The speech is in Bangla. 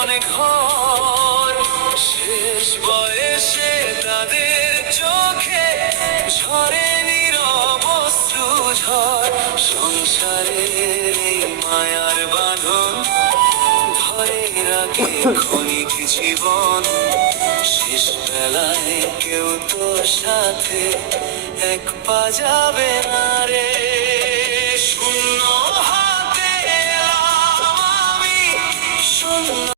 অনেক ঘর, শেষ বয়সে তাদের চোখে ঝরে নীরব অশ্রু ঝড়। সংসারের এই মায়ার বাঁধন ধরে রাখে ক্ষণিক জীবন, শেষ বেলায় কেউ তো সাথে এক পা যাবে না রে। শূন্য হাতে এলাম আমি, শূন্য